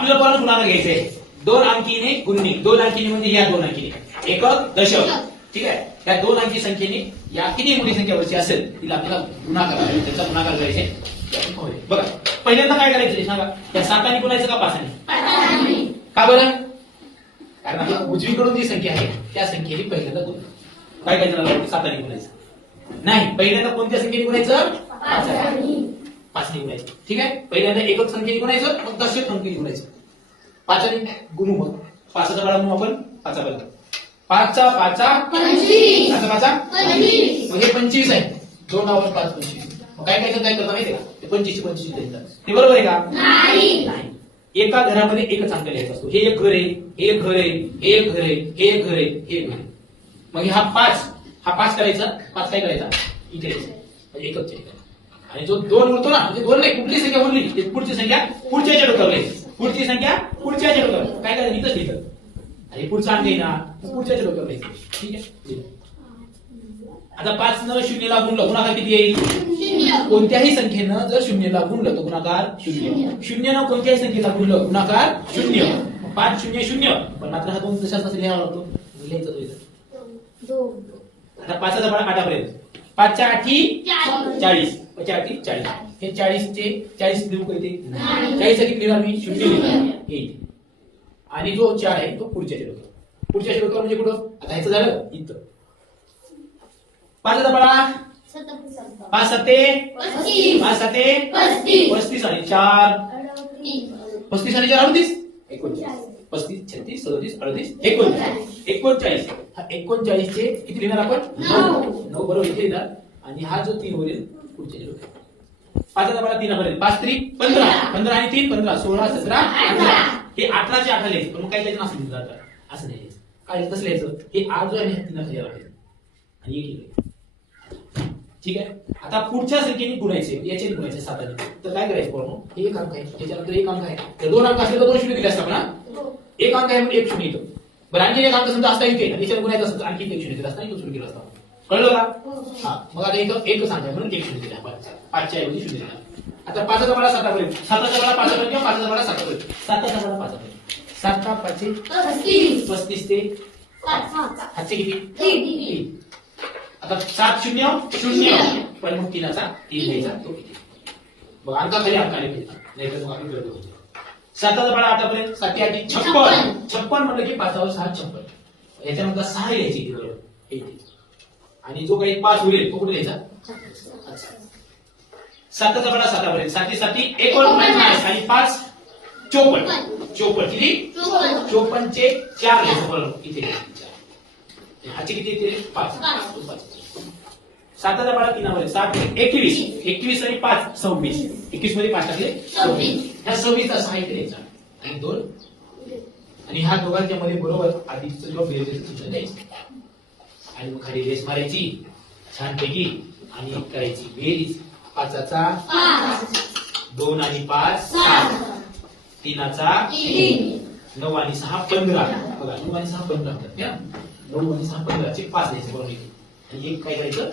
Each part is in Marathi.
आपल्याला पण गुणाला घ्यायचंय? दोन अंकीने गुणणे दोन अंकीने म्हणजे या दोन अंकीने. एकक दशक. ठीक आहे? त्या दोन अंकी संख्येने या किती मोठी संख्या वरची असेल तिला आपल्याला गुणाकार करायचा त्याचा गुणाकार करायचे. बघा पहिल्यांदा काय करायचं सांगा. या साताने गुणायचं का पाचाने का बरं? कारण आपल्या उजवीकडून जी संख्या आहे त्या संख्येने पहिल्यांदा गुण. काय झालं साताने गुणायचं नाही. पहिल्यांदा कोणत्या संख्येने गुणायचं? पाचने गुणायचं ठीक आहे? पहिल्यांदा एकक संख्येने गुणायचं मग दशक संख्येने गुणायचं पाचाने गुणू मग. पाचाचा बाळा म्हणू आपण. पाचा बाळा पाचचा पाचा पाचा पाचा पंचवीस. मग हे पंचवीस आहे. दोन नावावर पाच पंचवीस. मग काय काय काय करता माहितीये का? ते पंचवीस पंचवीस देतात ते बरोबर आहे का? एका घरामध्ये एकच अंक लिहायचा असतो. हे एक घर आहे हे एक घर आहे हे एक घर आहे हे एक घर आहे हे एक घर आहे. मग हा पाच. हा पाच करायचा. पाच काय करायचा? इथे यायचा. म्हणजे एकच आणि जो दोन उरतो ना म्हणजे दोन नाही कुठली संख्या उरली पुढची संख्या पुढच्या याच्या डोक्यावर लिहायची. पुढची संख्या पुढच्या याच्या डोक्यावर काय करायचं? इथंच लिहितं. आणि पुढचा अंक ना पुढच्या याच्या डोक्यावर लिहायचं. ठीक आहे? लिहिलं. आता पाच न शून्यला गुणलं गुणाकार किती येईल? शून्य. कोणत्याही संख्येनं जर शून्यला गुणलं तर गुणाकार शून्य. शून्यनं कोणत्याही संख्येला गुणलं गुणाकार शून्य. पाच शून्य शून्य. पण मात्र हा दोन तशाच लिहावा लागतो. लिहायचा इथं. आता पाचाचा बळा आठापर्यंत पाचच्या आठी चाळीस. पाचच्या आठी चाळीस. हे चाळीसचे चाळीस देऊ का इथे? नाही. चाळीससाठी लिहिणार मी शून्य. लिहिणार. आणि जो चार आहे तो पुढच्या डोक्यावर पुढच्या डोक्यावर म्हणजे कुठं? आता ह्याचं झालं इथं. पाचाचा बळा पाच सत्ते पाच सत्ते पस्तीस आणि चार. पस्तीस आणि चार अडतीस. एकोणचाळीस. पस्तीस छत्तीस सदतीस अडतीस एकोणचाळीस. एकोणचाळीस. हा एकोणचाळीस चे किती लिहिणार आपण? नऊ. बरोबर इथे लिहिणार. आणि हा जो तीन होईल पुढच्या डोक्यात पाच मला तीन पर्यंत पाच त्रिक पंधरा. पंधरा आणि तीन पंधरा. सोळा सतरा अठरा. हे अठराचे अठरा लिहायचे. पण मग काय लिहायचं लिहिलं आता. असं नाही काय कसं लिहायचं? हे आठ जो आहे तीन राखायचं आणि एक ठीक आहे? आता पुढच्या संख्येने गुणायचे. याचे गुणायचे साताने तर काय करायचं हे एक अंक आहे. त्याच्यानंतर एक अंक आहे. तर दोन अंक असले तर दोन शून्य दिले असतात ना एक अंक आहे म्हणून एक शून्य येतो. बरं आणखी एक अंक समजा असता इथे आणि याच्यावर गुणायचं असतं आणखी एक शून्य असता एक शून्य दिला असता. कळलं का? हा मग आता इथं एक सांगा म्हणून एक शून्य दिला पाचच्या ऐवजी शून्य दिला आता पाचाचा मला सातापर्यंत साताचा मला पाचापर्यंत किंवा पाचाचा मला सातापर्यंत साताचा मला पाचापर्यंत सात का पाचशे? पस्तीस. ते हातचे किती. आता सात शून्य शून्य. पण मग तीनाचा तीन घ्यायचा तो किती? मग अंका खाली अंकाने नाही तर मग गडबड होतो साताचा बाळा आतापर्यंत साती आठी छप्पन. छप्पन. म्हटलं की पाचावर सहा छप्पन. याच्यानंतर सहा यायची. आणि जो काही पाच उरेल तो कुठे अच्छा. साताचा बाळा सातापर्यंत साती साती एकोणपन्नास. आणि पाच चोपन्न. चोपन्न. किती? चोपन्न. चोपन्नचे चार इथे. हाचे किती येते पाच. पाच. पाच. साताचा बाळा तीनावर सात एकवीस. एकवीस आणि पाच सव्वीस. एकवीसमध्ये पाच टाकले? सव्वीस. ह्या सव्वीसचा सहा इथे द्यायचा आणि दोन? आणि ह्या दोघांच्या मध्ये बरोबर आधीच जो द्यायचं आणि मग खाली रेस मारायची. छानपैकी. आणि करायची. बेरीज. पाचाचा? दोन आणि पाच? तीनाचा? नऊ आणि सहा पंधरा. बघा नऊ आणि सहा पंधरा. नऊ आणि सहा पंधराचे पाच द्यायचे. बरोबर आणि एक काय करायचं?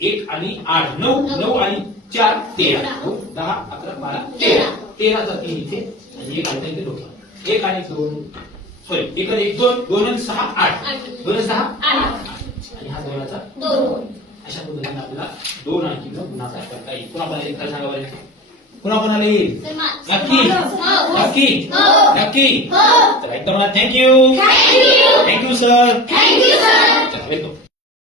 एक आणि आठ. नऊ नऊ. आणि चार तेरा. नऊ, दहा अकरा बारा तेरा. तेराचा तीन इथे आणि एक आठ इथे. एक आणि दोन. सॉरी एक आणि एक दोन. दोन आणि सहा आठ. दोन आणि सहा. आणि हा दोनाचा? दोन. अशा पद्धतीने आपल्याला दोन अंकी गुणाकार करता येईल. पुन्हा पण एक सांगा बरं? पुन्हा कोणाला येईल? नक्की. हो. नक्की. हो. नक्की. हो. तर एकदम thank you thank you thank you sir thank you sir